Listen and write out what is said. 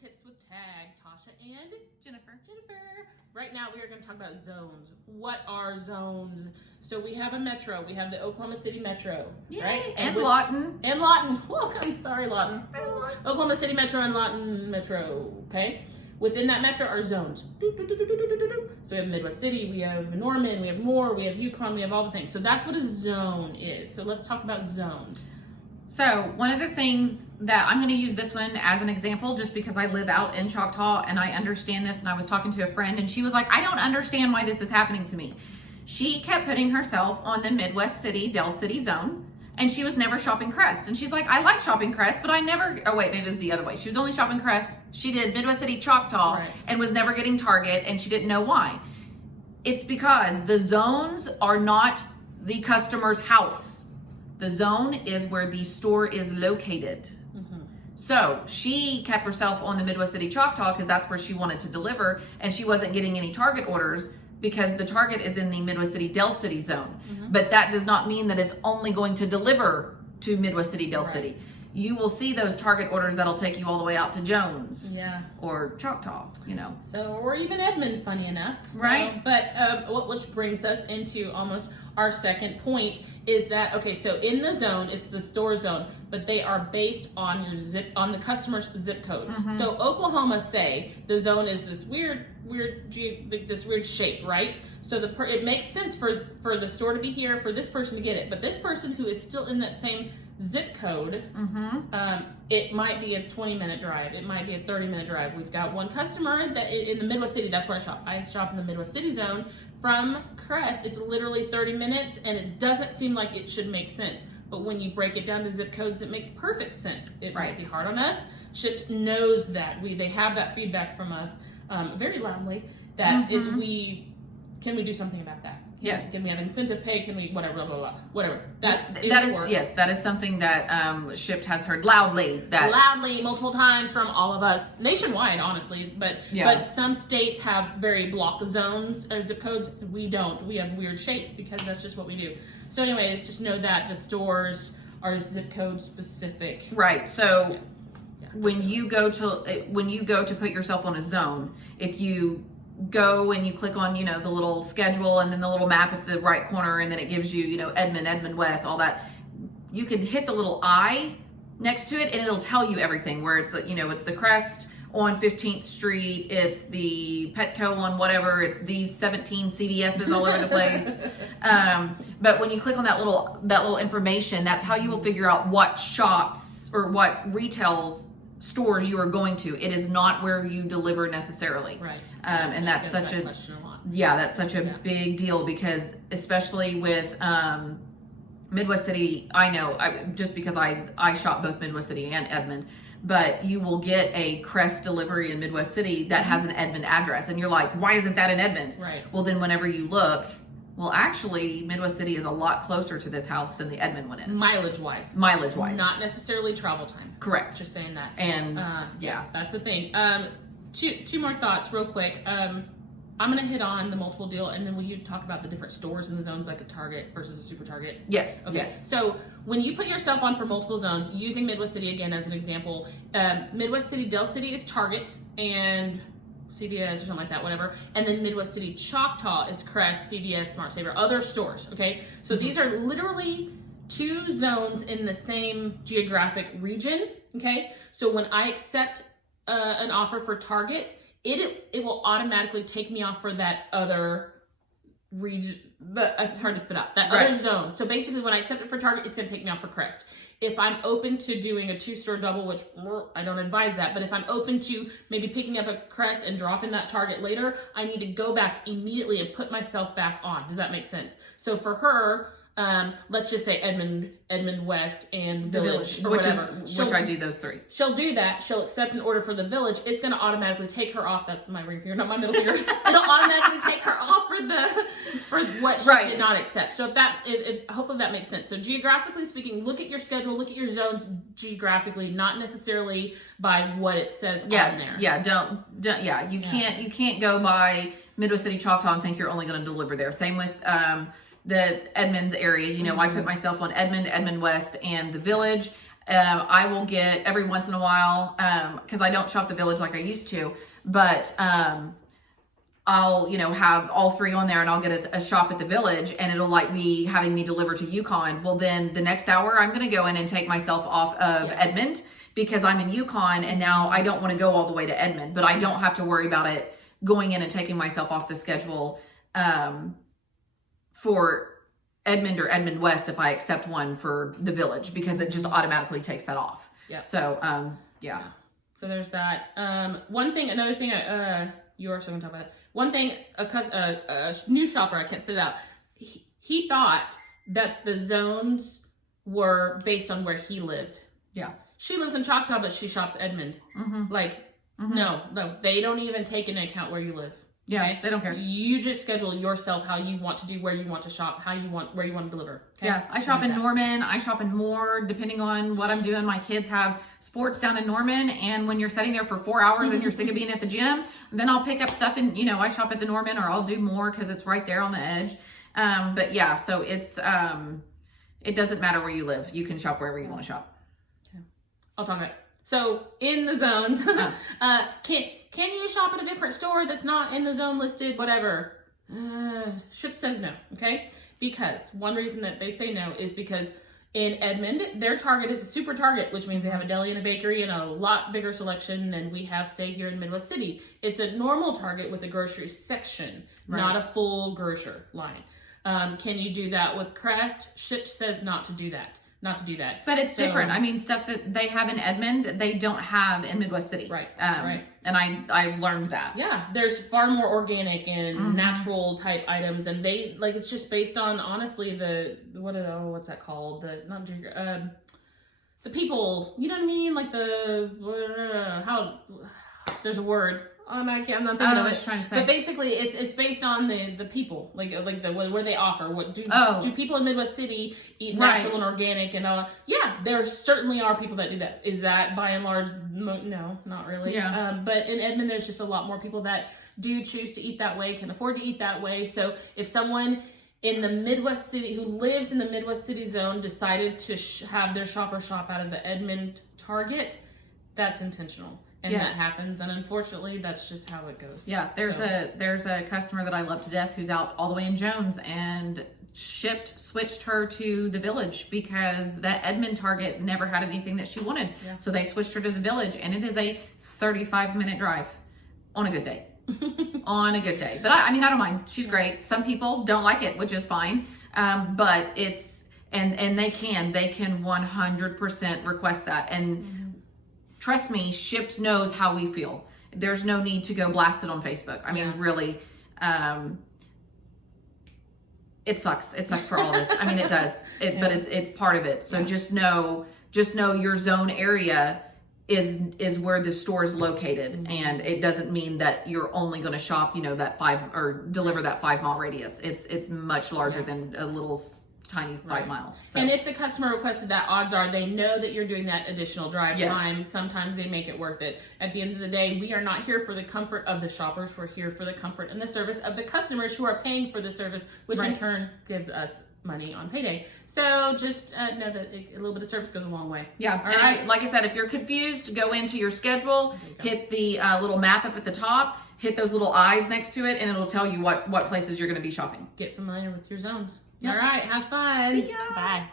Tips with TaG, Tasha and Genipher. Right now we are going to talk about zones. What are zones? So we have a metro. We have the Oklahoma City Metro, Yay. right? And Lawton. And Lawton. Welcome. Sorry, Lawton. Oklahoma City Metro and Lawton Metro. Okay. Within that metro are zones. So we have Midwest City, we have Norman, we have Moore, we have Yukon, we have all the things. So that's what a zone is. So let's talk about zones. So one of the things that I'm going to use this one as an example, just because I live out in Choctaw and I understand this, and I was talking to a friend and she was like, I don't understand why this is happening to me. She kept putting herself on the Midwest City, Del City zone, and she was never shopping Crest. And she's like, I like shopping Crest, but I never, oh wait, maybe it was the other way. She was only shopping Crest. She did Midwest City, Choctaw, Right. and was never getting Target, and she didn't know why. It's because the zones are not the customer's house. The zone is where the store is located. Mm-hmm. So she kept herself on the Midwest City Choctaw because that's where she wanted to deliver, and she wasn't getting any Target orders because the Target is in the Midwest City Del City zone. Mm-hmm. But that does not mean that it's only going to deliver to Midwest City Del Right. City. You will see those Target orders that'll take you all the way out to Jones. Yeah. Or Choctaw, you know. So, or even Edmond, funny enough. So, Right. But which brings us into almost our second point is that, okay, so in the zone, it's the store zone, but they are based on your on the customer's zip code. Mhm. So Oklahoma, say the zone is this weird shape, right? So it makes sense for the store to be here, for this person to get it, but this person who is still in that same zip code, it might be a 20-minute drive. It might be a 30-minute drive. We've got one customer that in the Midwest City, that's where I shop. I shop in the Midwest City zone. From Crest, it's literally 30 minutes, and it doesn't seem like it should make sense. But when you break it down to zip codes, it makes perfect sense. It might be hard on us. Shipt knows that. They have that feedback from us very loudly that can we do something about that? Yes. Can we have incentive pay? Can we whatever, blah, blah, blah, whatever. That is something that Shipt has heard loudly multiple times from all of us nationwide, honestly. But some states have very block zones or zip codes. We don't. We have weird shapes because that's just what we do. So anyway, just know that the stores are zip code specific. Right. So when you go to put yourself on a zone, if you go and you click on, the little schedule and then the little map at the right corner, and then it gives you, Edmond West, all that. You can hit the little I next to it and it'll tell you everything, where it's, it's the Crest on 15th Street, it's the Petco on whatever, it's these 17 CVS's all over the place. But when you click on that little information, that's how you will figure out what shops or what stores you are going to. It is not where you deliver necessarily. Right. And that's such a big deal, because especially with Midwest City, I know just because I shop both Midwest City and Edmond, but you will get a Crest delivery in Midwest City that has an Edmond address, and you're like, why isn't that in Edmond? Right. Well, then whenever you look, well, actually, Midwest City is a lot closer to this house than the Edmond one is. Mileage-wise. Not necessarily travel time. Correct. Just saying that. And that's the thing. Two more thoughts real quick. I'm going to hit on the multiple deal, and then will you talk about the different stores in the zones, like a Target versus a Super Target? Yes. Okay. Yes. So when you put yourself on for multiple zones, using Midwest City again as an example, Midwest City Del City is Target and CVS or something like that, whatever. And then Midwest City Choctaw is Crest, CVS, Smart Saver, other stores, okay? So these are literally two zones in the same geographic region, okay? So when I accept an offer for Target, it will automatically take me off for that other region, but it's hard to spit out, that other zone. So basically when I accept it for Target, it's gonna take me off for Crest. If I'm open to doing a 2-store double, which I don't advise that, but if I'm open to maybe picking up a Crest and dropping that Target later, I need to go back immediately and put myself back on. Does that make sense? So for her, let's just say Edmond West and the Village, or which whatever. I do those three. She'll do that. She'll accept an order for the Village. It's going to automatically take her off. That's my ring finger, not my middle finger. It'll automatically take her off for what she did not accept. So hopefully that makes sense. So geographically speaking, look at your schedule, look at your zones geographically, not necessarily by what it says on there. Yeah, you can't go by Midwest City Choctaw and think you're only going to deliver there. Same with the Edmonds area. I put myself on Edmond West, and the Village. I will get every once in a while, because I don't shop the Village like I used to, but I'll, have all 3 on there, and I'll get a shop at the Village, and it'll like be having me deliver to Yukon. Well, then the next hour I'm going to go in and take myself off of Edmond, because I'm in Yukon, and now I don't want to go all the way to Edmond, but I don't have to worry about it going in and taking myself off the schedule for Edmond or Edmond West if I accept one for the Village, because it just automatically takes that off. Yeah. So, yeah. So there's that. Another thing, you also want to talk about it. One thing, a new shopper, I can't spit it out. He thought that the zones were based on where he lived. Yeah. She lives in Choctaw, but she shops Edmond. No, they don't even take into account where you live. Yeah, okay? they don't care. You just schedule yourself how you want to do, where you want to shop, where you want to deliver. Okay? Yeah, I shop in Norman. I shop in Moore, depending on what I'm doing. My kids have sports down in Norman, and when you're sitting there for 4 hours and you're sick of being at the gym, then I'll pick up stuff and, I shop at the Norman, or I'll do Moore because it's right there on the edge. But yeah, so it's, it doesn't matter where you live. You can shop wherever you want to shop. Okay. I'll talk about it. So in the zones, can you shop at a different store that's not in the zone listed? Whatever. Shipt says no. Okay, because one reason that they say no is because in Edmond, their Target is a super Target, which means they have a deli and a bakery and a lot bigger selection than we have, say, here in Midwest City. It's a normal Target with a grocery section, not a full grocery line. Can you do that with Crest? Shipt says not to do that. But it's different. I mean, stuff that they have in Edmond, they don't have in Midwest City. Right. Right. And I've learned that. Yeah. There's far more organic and natural type items, and they it's just based on, honestly, what's that called? The people, you know what I mean? Like there's a word. I'm not thinking of it. Trying to say. But basically, it's based on the people, what they offer. Do people in Midwest City eat natural and organic and all? Yeah, there certainly are people that do that. Is that by and large? No, not really. Yeah. But in Edmond, there's just a lot more people that do choose to eat that way, can afford to eat that way. So if someone in the Midwest City who lives in the Midwest City zone decided to have their shop out of the Edmond Target, that's intentional. And that happens, and unfortunately, that's just how it goes. Yeah, there's a customer that I love to death who's out all the way in Jones, and Shipt switched her to the Village because that Edmond Target never had anything that she wanted. Yeah. So they switched her to the Village, and it is a 35-minute drive on a good day. On a good day. But I don't mind. She's great. Some people don't like it, which is fine. But it's, and they can 100% request that. And trust me, Shipt knows how we feel. There's no need to go blast it on Facebook. I mean, really, it sucks. It sucks for all of us. I mean, it does. But it's part of it. So just know your zone area is where the store is located, and it doesn't mean that you're only going to shop, that deliver that 5 mile radius. It's much larger than a little tiny 5 miles. So. And if the customer requested that, odds are they know that you're doing that additional drive time. Sometimes they make it worth it. At the end of the day, we are not here for the comfort of the shoppers. We're here for the comfort and the service of the customers who are paying for the service, which in turn gives us money on payday. So just know that a little bit of service goes a long way. Yeah. All right. Like I said, if you're confused, go into your schedule, hit the little map up at the top, hit those little eyes next to it, and it'll tell you what places you're going to be shopping. Get familiar with your zones. Yep. All right. Have fun. See ya. Bye.